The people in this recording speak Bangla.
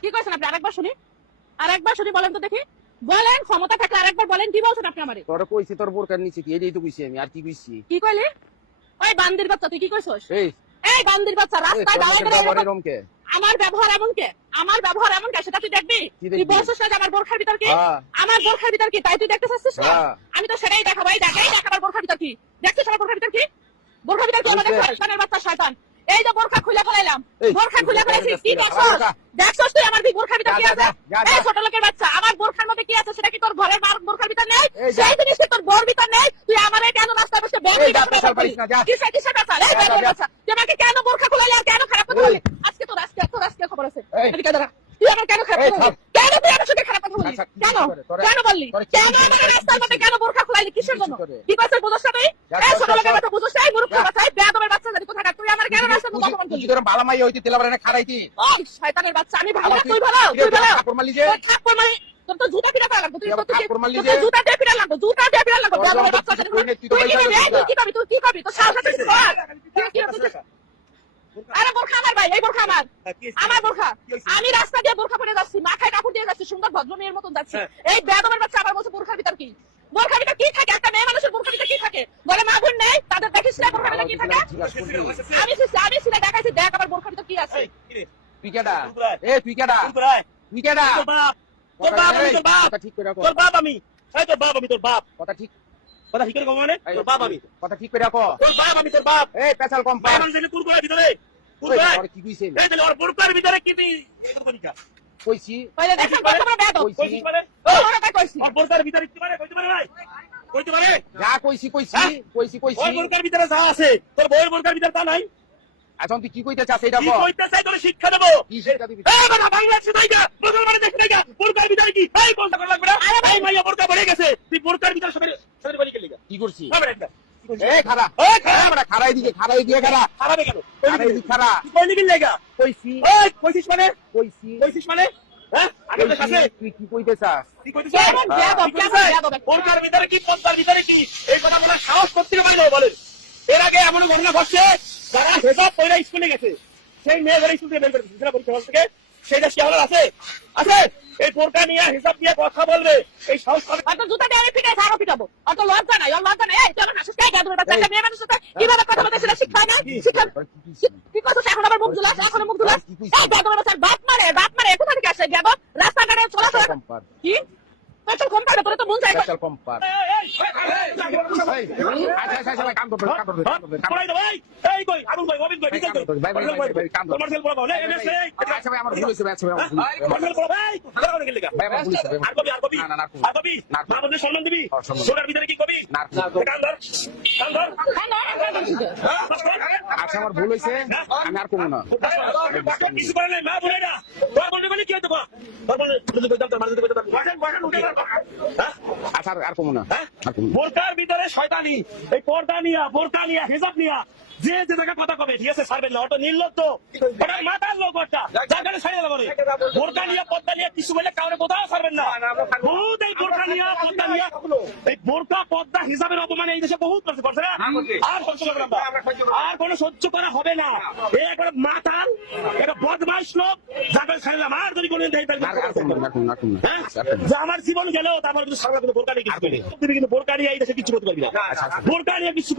কি কইছেন আপনি? আরেকবার শুনি, আরেকবার শুনি, বলেন তো দেখি, বলেন, ক্ষমতা থাকলে আরেকবার বলেন, কি বলছেন আপনি আমারে? তোর কইছি তোর বোরকার নিচে কি, এটাই তো কইছি আমি, আর কি কইছি? কি কইলি? ওই বান্দির বাচ্চা, তুই কি কইছস? এই এই বান্দির বাচ্চা, রাস্তায় দাঁড়ায় দাঁড়ায় এরকম কে? আমার ব্যবহার এমন কে? আমার ব্যবহার এমন কে সেটা তুই দেখবি? তুই বলছিস না যে আমার বোরখার ভিতর কি? আমার বোরখার ভিতর কি, তাই তুই দেখতে চাচ্ছিস না? আমি তো সেটাই দেখাবো। এই দেখ, এই দেখ আমার বোরখার ভিতর কি। দেখছিস আমার বোরখার ভিতর কি? বোরখার ভিতর কি? আমাদের শয়তানের বাচ্চা শয়তান। এই যে বোরখা খুলে ফেলাইলাম, বোরখা খুলে ফেলাইছিস, কি দেখছস? দেখছস তুই আমার বোরখার ভিতর কি আছে? এই ছোট লোকের বাচ্চা, আমার বোরখার মধ্যে কি আছে সেটা কি তোর ঘরের বোরখার ভিতর নেই? সেই জিনিস কি তোর বোর ভিতর নেই? তুই আমারে কেন রাস্তায় বসে ব্যাগ দিছিস? কিসে কিসে কথা? এই ব্যাগের বাচ্চা, তুই আমাকে কেন বোরখা খুলাইলি আর কেন খারাপ কথা বললি? আজকে তোর আজকে খবর আছে। এদিকে দাঁড়া, তুই আমার কেন খারাপ কথা বললি? কেন তুই আমার সাথে খারাপ কথা বললি? কেন কেন বললি? কেন আমার রাস্তার মধ্যে কেন বোরখা খুলাইলি? কিসের জন্য? কি কইছিস বুঝছ না তুই? এই ছোট লোকের কথা বুঝছ না? এই বোরখা বাচ্চা, এই বেয়াদবের বাচ্চা জানি কোথাকার, তুই আমার কেন রাস্তার মধ্যে অপমান করলি? তুই তোর বালা মাই হইতে তেলা বারে খাড়াইতি। ওই শয়তানের বাচ্চা, আমি ভালো না তুই ভালো? তুই ভালো? থাপ্পড় মারলি যে? তুই থাপ্পড় মারি, তোর তো জুতা পিটা লাগবে। তুই তো থাপ্পড় মারলি তুই যে? জুতা দিয়ে পিটা লাগবে, জুতা দিয়ে পিটা লাগবে। বেয়াদবের বাচ্চা জানি। তুই কি করবি? তুই কি করবি? তুই কি করবি? তোর সাহস আছে কিছু কর? কি করছিস? আরে বোরখা আমার ভাই, এই বোরখা আমার বোরখা। আমি রাস্তা দিয়ে বোরখা পরে যাচ্ছি, মাথায় কাপড় দিয়ে যাচ্ছি, সুন্দর ভদ্র মেয়ের মতন যাচ্ছি। এই বেয়াদবের বাচ্চা আবার বলছে বোরখার ভিতর কি? বোরখার ভিতর কি থাকে? একটা মেয়ে মানুষের বোরখার ভিতর কি থাকে? বলে মা বোন নেই, তাদের দেখিস না বোরখার ভিতর কি থাকে? আমি সেটা দেখাইছি, দেখ আমার বোরখার ভিতর কি আছে। তুই কেডা? এ তুই কেডা? তুই কেডা? তোর বাপ আমি, তোর বাপ। কথা ঠিক করে রাখো। তোর বাপ আমি, এই তোর বাপ আমি, তোর বাপ। কথা ঠিক কথা ঠিক করে কম মানে? তোর বাপ আমি, কথা ঠিক করে রাখো। তোর বাপ আমি, তোর বাপ। এই পেছাল কম পার। বাপ আমি কুরকুরের ভিতরে, কুরকুরে। কি কইছিস? এই তাহলে ওর বোরকার ভিতরে কি তুই এত করিকা? কইছি পয়লা দেখেন কত বড় বেয়াদব। কইছিস মানে? ওর কথা কইছি। ওর বোরকার ভিতরে কি মানে? কইতে পারে ভাই? কইতে পারে? যা কইছি ওর বোরকার ভিতরে যা আছে, তোর বউয়ের বোরকার ভিতরে তা নাই? এখন তুই কি কইতে চাস এটা কি বল। কইতে চাই তোরে শিক্ষা দেবো। কি সেটা দিবি? এই বাবা বাংলাদেশে যাইগা, মুসলমানে দেখে যাইগা, বোরকার ভিতরে কি? এই বলতে করা লাগবে না। আরে ভাই মাইয়া বোরকা পড়ে গেছে, তুই বোরকার ভিতরে সবাই বলি কে লাগা? কি করছি? হবে একটা। এই খাড়া। এই খাড়া। আমরা খাড়াই দিয়ে খাড়া। খারাপে কেন? খাড়াই দি খাড়া। তুই কইলি কি লাগা? কইছি এই কইছিস মানে? কইছি কইছিস মানে? হ্যাঁ? আগে কাছে তুই কি কইতে চাস? কি কইছিস? কেমন বেয়াদব, কেমন বেয়াদব। বোরকার ভিতরে কি, পর্দার ভিতরে কি? এই কথা বলার সাহস করতে পারে না বলেন। এর আগে এমন ঘটনা ঘটছে, যারা হেজাব পয়রা স্কুলে গেছে, সেই মেয়েদের স্কুল থেকে বের করে দিয়েছে পরীক্ষা হল থেকে। সেই দেশ কি আমাদের আছে? আছে? এই বোরকা নিয়ে হিসাব দিয়ে কথা বলবে, এই সাহস পাবে? অত জুতা দিয়ে আমি পিটাই, আরো পিটাবো। অত লজ্জা নাই, ওর লজ্জা নাই। এই তুই আমার হাসিস কে? বেয়াদবের বাচ্চা, একটা মেয়ে মানুষের সাথে কিভাবে কথা বলতে সেটা শিক্ষা না? শিক্ষা কি করছিস এখন? আবার মুখ ধুলাস, এখন মুখ ধুলাস। এই বেয়াদবের বাচ্চা, বাপ মারে, কোথা থেকে আসে বেয়াদব? রাস্তাঘাটে চলাচল কম পার। কি? তোর কম পারে, তোর তো মন চায়। পেছাল কম পার। আচ্ছা ভাই কাম করবে পড়াই দাও, এই কই, আবুল কই, অবিন কই, বিকাল কই। তোমার ছেলে পড়াবো, এই এমএসএ, আচ্ছা ভাই আমার ভুল হইছে ভাই, আচ্ছা ভাই আমার ভুল হইছে। তোমার ছেলে পড়াবো, এই ভালো করে গেলে গা। ভাই আমার ভুল হইছে ভাই। আর কবি, আর কবি, না, না, আর কবি, না, মা বন্ধু সম্মান দিবি। সম্মান। সোনার ভিতরে কি কবি? না, কান ধর, কান ধর। আচ্ছা আমার ভুল হইছে, আমি আর কমু না। কিছু করে নাই, মা বলে না। তোর বন্ধু বলে কি হইতো বা? তোর বন্ধু যদি কইতাম তোর মাঝে যদি কইতাম, বাসন উঠে গেল। হ্যাঁ? আচ্ছা আর কমু না। আর কমু না। বোরকার ভিতরে শয়তানি, এই পর্দা নিয়া, বোরকা নিয়া, হিজাব নিয়া, যে যে জায়গা কথা কবে, ঠিক আছে সারবেন না, অটো নির্লজ্জ, এটা মাথার লোক ওটা, যার কারণে ছাড়িয়ে দেবো রে। বোরকা নিয়া, পর্দা নিয়া কিছু বলে কাউরে কোথাও ছাড়বেন না। বহুত এই বোরকা নিয়া, পর্দা নিয়া, এই বোরকা, পর্দা, হিজাবের অপমানে এই দেশে বহুত করছে, করছে না? আর সহ্য করবে না, আর কোনো সহ্য করা হবে না। এই একটা মাতাল, একটা বদমাইশ লোক, যার কারণে ছাড়লাম। আর যদি কোনোদিন দেখবেন আর কমু না, হ্যাঁ, যে আমার জীবন গেলেও তারপর কিন্তু সারা বোরকা নিয়ে কিছু করে। তুমি কিন্তু বোরকা নিয়ে এই দেশে কিছু করতে পারবি না। বোরকা নিয়ে কিছু